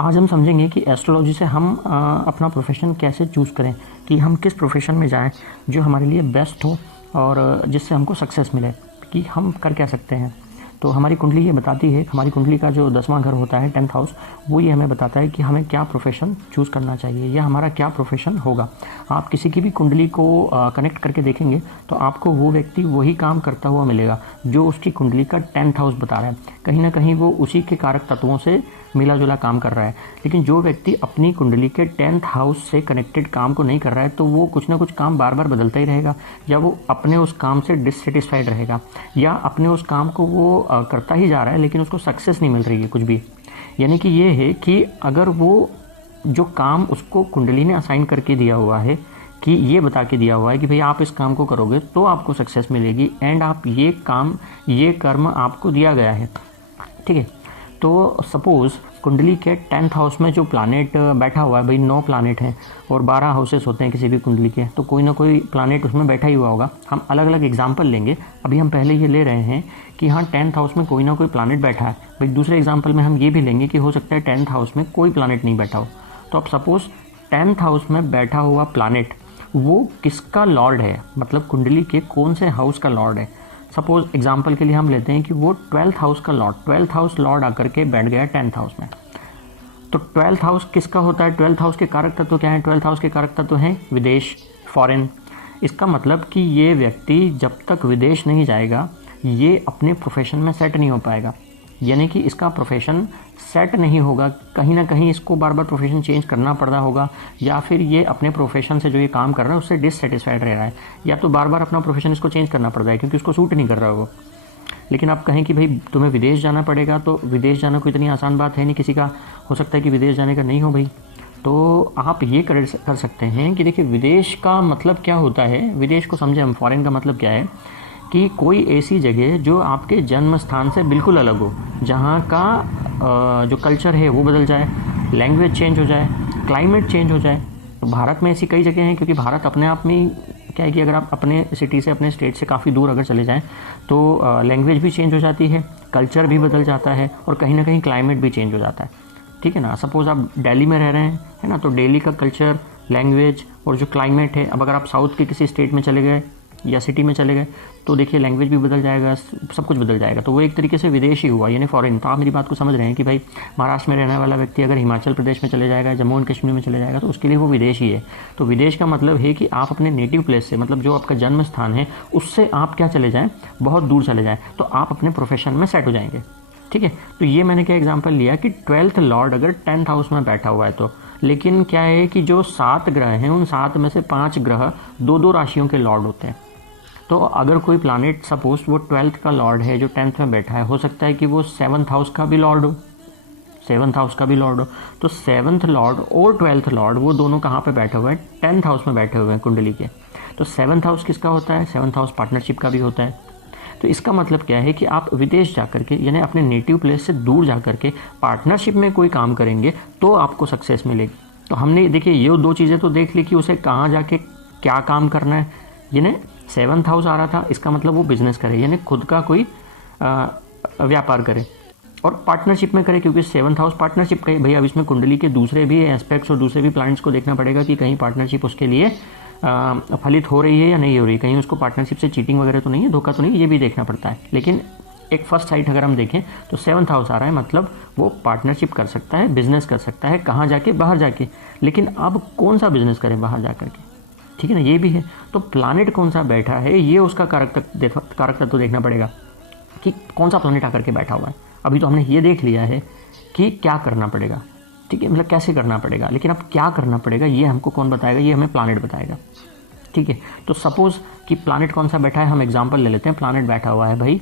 आज हम समझेंगे कि एस्ट्रोलॉजी से हम अपना प्रोफेशन कैसे चूज़ करें, कि हम किस प्रोफेशन में जाएं जो हमारे लिए बेस्ट हो और जिससे हमको सक्सेस मिले, कि हम कर क्या सकते हैं। तो हमारी कुंडली ये बताती है, हमारी कुंडली का जो 10वां घर होता है 10th हाउस, वो ये हमें बताता है कि हमें क्या प्रोफेशन चूज़ करना चाहिए या हमारा क्या प्रोफेशन होगा। आप किसी की भी कुंडली को कनेक्ट करके देखेंगे तो आपको वो व्यक्ति वही काम करता हुआ मिलेगा जो उसकी कुंडली का 10th हाउस बता रहा है। कहीं ना कहीं वो उसी के कारक तत्वों से मिला जुला काम कर रहा है। लेकिन जो व्यक्ति अपनी कुंडली के 10th हाउस से कनेक्टेड काम को नहीं कर रहा है तो वो कुछ ना कुछ काम बार बार बदलता ही रहेगा, या वो अपने उस काम से डिससेटिस्फाइड रहेगा, या अपने उस काम को वो करता ही जा रहा है लेकिन उसको सक्सेस नहीं मिल रही है कुछ भी। यानी कि ये है कि अगर वो जो काम उसको कुंडली ने असाइन करके दिया हुआ है, कि ये बता के दिया हुआ है कि भाई आप इस काम को करोगे तो आपको सक्सेस मिलेगी, एंड आप ये काम ये कर्म आपको दिया गया है, ठीक है। तो सपोज़ कुंडली के 10th हाउस में जो प्लानेट बैठा हुआ है, भाई 9 प्लानेट हैं और 12 हाउसेस होते हैं किसी भी कुंडली के, तो कोई ना कोई प्लानेट उसमें बैठा ही हुआ होगा। हम अलग अलग एग्जाम्पल लेंगे, अभी हम पहले ये ले रहे हैं कि हाँ 10th हाउस में कोई ना कोई प्लानेट बैठा है। भाई दूसरे एग्जाम्पल में हम ये भी लेंगे कि हो सकता है 10th हाउस में कोई प्लानेट नहीं बैठा हो। तो अब सपोज़ 10th हाउस में बैठा हुआ प्लानेट वो किसका लॉर्ड है, मतलब कुंडली के कौन से हाउस का लॉर्ड है। सपोज एग्जाम्पल के लिए हम लेते हैं कि वो 12th हाउस का लॉर्ड, 12th हाउस लॉर्ड आकर के बैठ गया 10th हाउस में। तो 12th हाउस किसका होता है, 12th हाउस के कारक तत्व क्या है, 12th हाउस के कारक तत्व हैं विदेश, फॉरेन। इसका मतलब कि ये व्यक्ति जब तक विदेश नहीं जाएगा ये अपने प्रोफेशन में सेट नहीं हो पाएगा, यानी कि इसका प्रोफेशन सेट नहीं होगा। कहीं ना कहीं इसको बार बार प्रोफेशन चेंज करना पड़ रहा होगा, या फिर ये अपने प्रोफेशन से जो ये काम कर रहा है उससे डिससेटिस्फाइड रह रहा है, या तो बार बार अपना प्रोफेशन इसको चेंज करना पड़ रहा है क्योंकि उसको सूट नहीं कर रहा वो। लेकिन आप कहें कि भाई तुम्हें विदेश जाना पड़ेगा, तो विदेश जाना कोई इतनी आसान बात है नहीं, किसी का हो सकता है कि विदेश जाने का नहीं हो भाई। तो आप ये कर सकते हैं कि देखिए विदेश का मतलब क्या होता है, विदेश को समझे हम, फॉरेन का मतलब क्या है कि कोई ऐसी जगह जो आपके जन्म स्थान से बिल्कुल अलग हो, जहाँ का जो कल्चर है वो बदल जाए, लैंग्वेज चेंज हो जाए, क्लाइमेट चेंज हो जाए। तो भारत में ऐसी कई जगह हैं, क्योंकि भारत अपने आप में क्या है कि अगर आप अपने सिटी से अपने स्टेट से काफ़ी दूर अगर चले जाएं तो लैंग्वेज भी चेंज हो जाती है, कल्चर भी बदल जाता है और कहीं ना कहीं क्लाइमेट भी चेंज हो जाता है, ठीक है ना। सपोज़ आप दिल्ली में रह रहे हैं, है ना, तो दिल्ली का कल्चर, लैंग्वेज और जो क्लाइमेट है, अब अगर आप साउथ के किसी स्टेट में चले गए या सिटी में चले गए तो देखिए लैंग्वेज भी बदल जाएगा, सब कुछ बदल जाएगा। तो वो एक तरीके से विदेश ही हुआ, यानी फॉरेन। तो आप मेरी बात को समझ रहे हैं कि भाई महाराष्ट्र में रहने वाला व्यक्ति अगर हिमाचल प्रदेश में चले जाएगा, जम्मू एंड कश्मीर में चले जाएगा, तो उसके लिए वो विदेश ही है। तो विदेश का मतलब है कि आप अपने नेटिव प्लेस से, मतलब जो आपका जन्म स्थान है उससे आप क्या चले जाएँ, बहुत दूर चले जाएँ, तो आप अपने प्रोफेशन में सेट हो जाएंगे, ठीक है। तो ये मैंने क्या एग्जाम्पल लिया कि 12th लॉर्ड अगर 10th हाउस में बैठा हुआ है तो, लेकिन क्या है कि जो 7 ग्रह हैं उन 7 में से 5 ग्रह 2-2 राशियों के लॉर्ड होते हैं। तो अगर कोई प्लानेट सपोज वो 12th का लॉर्ड है जो 10th में बैठा है, हो सकता है कि वो 7th हाउस का भी लॉर्ड हो, 7th हाउस का भी लॉर्ड हो। तो 7th लॉर्ड और 12th लॉर्ड वो दोनों कहाँ पे बैठे हुए हैं, 10th हाउस में बैठे हुए हैं कुंडली के। तो 7th हाउस किसका होता है, 7th हाउस पार्टनरशिप का भी होता है। तो इसका मतलब क्या है कि आप विदेश जाकर के, यानी अपने नेटिव प्लेस से दूर जाकर के पार्टनरशिप में कोई काम करेंगे तो आपको सक्सेस मिलेगी। तो हमने देखिए ये 2 चीज़ें तो देख ली कि उसे कहाँ जाके क्या काम करना है, यानी 7th हाउस आ रहा था, इसका मतलब वो बिजनेस करे, यानी खुद का कोई व्यापार करे और पार्टनरशिप में करे, क्योंकि 7th हाउस पार्टनरशिप का भाई। अब इसमें कुंडली के दूसरे भी एस्पेक्ट्स और दूसरे भी प्लैनेट्स को देखना पड़ेगा कि कहीं पार्टनरशिप उसके लिए फलित हो रही है या नहीं हो रही, कहीं उसको पार्टनरशिप से चीटिंग वगैरह तो नहीं है, धोखा तो नहीं, ये भी देखना पड़ता है। लेकिन एक फर्स्ट साइट अगर हम देखें तो 7th हाउस आ रहा है, मतलब वो पार्टनरशिप कर सकता है, बिजनेस कर सकता है, कहाँ जाके, बाहर जाके। लेकिन अब कौन सा बिजनेस करें बाहर जा करके, ठीक है ना, ये भी है। तो प्लानेट कौन सा बैठा है ये उसका कारक तत्व देखना पड़ेगा कि कौन सा प्लानेट आकर के बैठा हुआ है। अभी तो हमने ये देख लिया है कि क्या करना पड़ेगा, ठीक है, मतलब कैसे करना पड़ेगा, लेकिन अब क्या करना पड़ेगा ये हमको कौन बताएगा, ये हमें प्लानेट बताएगा, ठीक है। तो सपोज़ कि प्लानेट कौन सा बैठा है, हम एग्जाम्पल ले लेते हैं। प्लानेट बैठा हुआ है भाई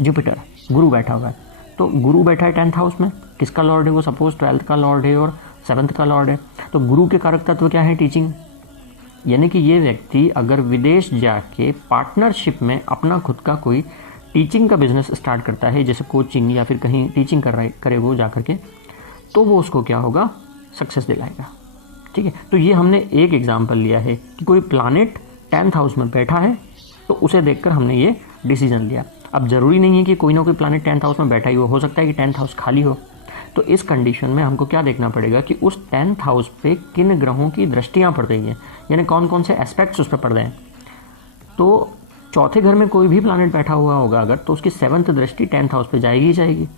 जुपिटर, गुरु बैठा हुआ है। तो गुरु बैठा है 10th हाउस में, किसका लॉर्ड है वो, सपोज 12th का लॉर्ड है और 7th का लॉर्ड है। तो गुरु के कारक तत्व क्या है, टीचिंग, यानी कि ये व्यक्ति अगर विदेश जाके पार्टनरशिप में अपना खुद का कोई टीचिंग का बिजनेस स्टार्ट करता है, जैसे कोचिंग या फिर कहीं टीचिंग करे वो जा करके, तो वो उसको क्या होगा, सक्सेस दिलाएगा, ठीक है। तो ये हमने एक एग्जाम्पल लिया है कि कोई प्लानेट 10th हाउस में बैठा है तो उसे देखकर हमने ये डिसीजन लिया। अब ज़रूरी नहीं है कि कोई ना कोई प्लानेट 10th हाउस में बैठा ही हो सकता है कि 10th हाउस खाली हो, तो इस कंडीशन में हमको क्या देखना पड़ेगा कि उस 10th हाउस पे किन ग्रहों की दृष्टियाँ पड़ रही हैं, यानी कौन कौन से एस्पेक्ट्स उस पर पड़ रहे हैं। तो चौथे घर में कोई भी प्लैनेट बैठा हुआ होगा अगर, तो उसकी 7th दृष्टि 10th हाउस पे जाएगी ही जाएगी,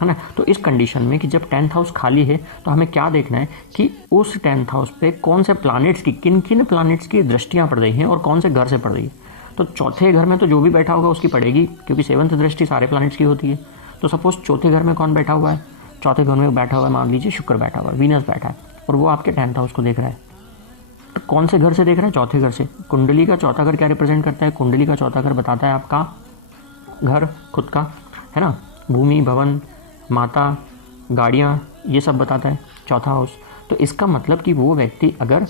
है ना। तो इस कंडीशन में कि जब 10th हाउस खाली है तो हमें क्या देखना है कि उस 10th हाउस पे कौन से प्लैनेट्स की, किन किन प्लैनेट्स की दृष्टियाँ पड़ रही हैं और कौन से घर से पड़ रही है। तो चौथे घर में तो जो भी बैठा होगा उसकी पड़ेगी, क्योंकि 7th दृष्टि सारे प्लैनेट्स की होती है। तो सपोज चौथे घर में कौन बैठा हुआ है, चौथे घर में बैठा हुआ है, मान लीजिए शुक्र बैठा हुआ है, वीनस बैठा है, और वो आपके 10th हाउस को देख रहा है। तो कौन से घर से देख रहा है, चौथे घर से। कुंडली का चौथा घर क्या रिप्रेजेंट करता है, कुंडली का चौथा घर बताता है आपका घर खुद का, है ना, भूमि, भवन, माता, गाड़ियाँ, ये सब बताता है चौथा हाउस। तो इसका मतलब कि वो व्यक्ति अगर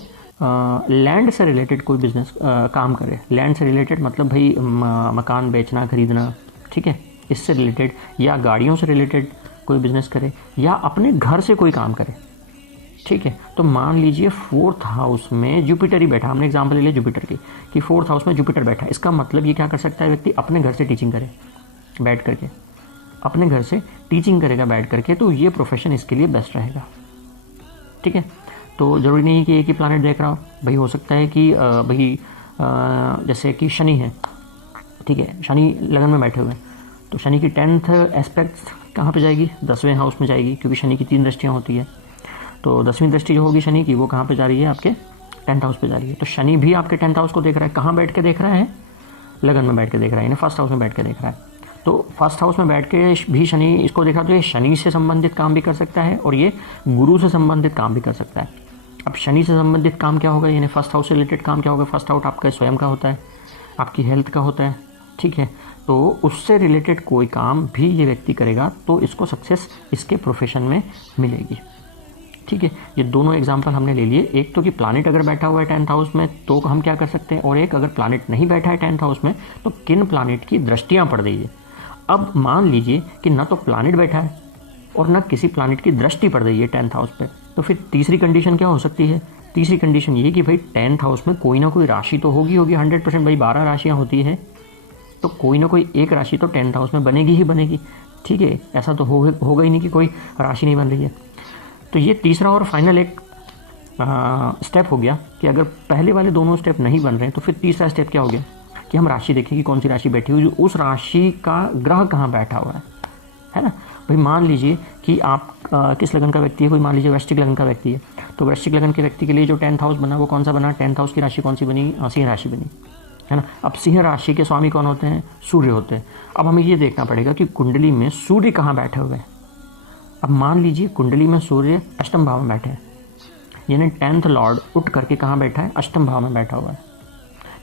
लैंड से रिलेटेड कोई बिजनेस काम करे, लैंड से रिलेटेड मतलब भाई मकान बेचना खरीदना, ठीक है, इससे रिलेटेड, या गाड़ियों से रिलेटेड कोई बिजनेस करे, या अपने घर से कोई काम करे, ठीक है। तो मान लीजिए 4th हाउस में जुपिटर ही बैठा, हमने एग्जांपल ले लिया जुपिटर की कि 4th हाउस में जुपिटर बैठा। इसका मतलब ये क्या कर सकता है व्यक्ति, अपने घर से टीचिंग करे बैठ करके, अपने घर से टीचिंग करेगा बैठ करके, तो ये प्रोफेशन इसके लिए बेस्ट रहेगा, ठीक है। तो ज़रूरी नहीं कि एक ही प्लैनेट देख रहा हो, भाई हो सकता है कि भाई जैसे कि शनि है, ठीक है, शनि लगन में बैठे हुए हैं, तो शनि की 10th एस्पेक्ट कहाँ पे जाएगी, 10वें हाउस में जाएगी, क्योंकि शनि की 3 दृष्टियाँ होती है। तो 10वीं दृष्टि जो होगी शनि की, वो कहाँ पे जा रही है, आपके 10th हाउस पे जा रही है। तो शनि भी आपके 10th हाउस को देख रहा है, कहाँ बैठ के देख रहा है, लगन में बैठ के देख रहा है, यानी 1st हाउस में बैठ के देख रहा है। तो 1st हाउस में बैठ के भी शनि इसको देख रहा है, तो ये शनि से संबंधित काम भी कर सकता है और ये गुरु से संबंधित काम भी कर सकता है। अब शनि से संबंधित काम क्या होगा, यानी 1st हाउस से रिलेटेड काम क्या होगा, 1st हाउस आपका स्वयं का होता है, आपकी हेल्थ का होता है, ठीक है। तो उससे रिलेटेड कोई काम भी ये व्यक्ति करेगा तो इसको सक्सेस इसके प्रोफेशन में मिलेगी, ठीक है। ये दोनों एग्जाम्पल हमने ले लिए, एक तो कि प्लैनेट अगर बैठा हुआ है 10th हाउस में तो हम क्या कर सकते हैं, और एक अगर प्लैनेट नहीं बैठा है 10th हाउस में तो किन प्लैनेट की दृष्टियाँ पड़ रही है। अब मान लीजिए कि ना तो प्लैनेट बैठा है और ना किसी प्लैनेट की दृष्टि पड़ रही है 10th हाउस पे, तो फिर तीसरी कंडीशन क्या हो सकती है, तीसरी कंडीशन ये कि भाई 10th हाउस में कोई ना कोई राशि तो होगी 100%, भाई 12 राशियाँ होती है तो कोई ना कोई एक राशि तो 10th हाउस में बनेगी ही बनेगी, ठीक है। ऐसा तो होगा ही नहीं कि कोई राशि नहीं बन रही है। तो ये तीसरा और फाइनल एक स्टेप हो गया कि अगर पहले वाले दोनों स्टेप नहीं बन रहे हैं तो फिर तीसरा स्टेप क्या हो गया कि हम राशि देखें कि कौन सी राशि बैठी हुई, जो उस राशि का ग्रह कहाँ बैठा हुआ है ना। भाई मान लीजिए कि आप किस लगन का व्यक्ति है, कोई मान लीजिए वृश्चिक लगन का व्यक्ति है, तो वृश्चिक लगन के व्यक्ति के लिए जो 10th हाउस बना वो कौन सा बना, 10th हाउस की राशि कौन सी बनी, सिंह राशि बनी, है ना। अब सिंह राशि के स्वामी कौन होते हैं, सूर्य होते हैं। अब हमें ये देखना पड़ेगा कि कुंडली में सूर्य कहाँ बैठे हुए हैं। अब मान लीजिए कुंडली में सूर्य अष्टम भाव में बैठे हैं, यानी 10th लॉर्ड उठ करके कहाँ बैठा है, अष्टम भाव में बैठा हुआ है।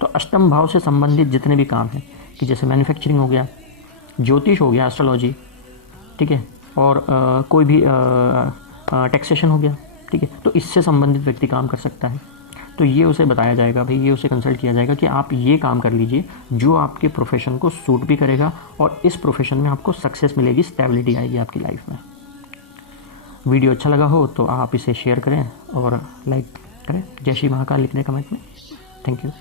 तो अष्टम भाव से संबंधित जितने भी काम हैं कि जैसे मैन्युफैक्चरिंग हो गया, ज्योतिष हो गया, एस्ट्रोलॉजी, ठीक है, और कोई भी टैक्सेशन हो गया, ठीक है, तो इससे संबंधित व्यक्ति काम कर सकता है। तो ये उसे बताया जाएगा, भाई ये उसे कंसल्ट किया जाएगा कि आप ये काम कर लीजिए जो आपके प्रोफेशन को सूट भी करेगा और इस प्रोफेशन में आपको सक्सेस मिलेगी, स्टेबिलिटी आएगी आपकी लाइफ में। वीडियो अच्छा लगा हो तो आप इसे शेयर करें और लाइक करें। जय श्री महाकाल लिखने कमेंट में। Thank you.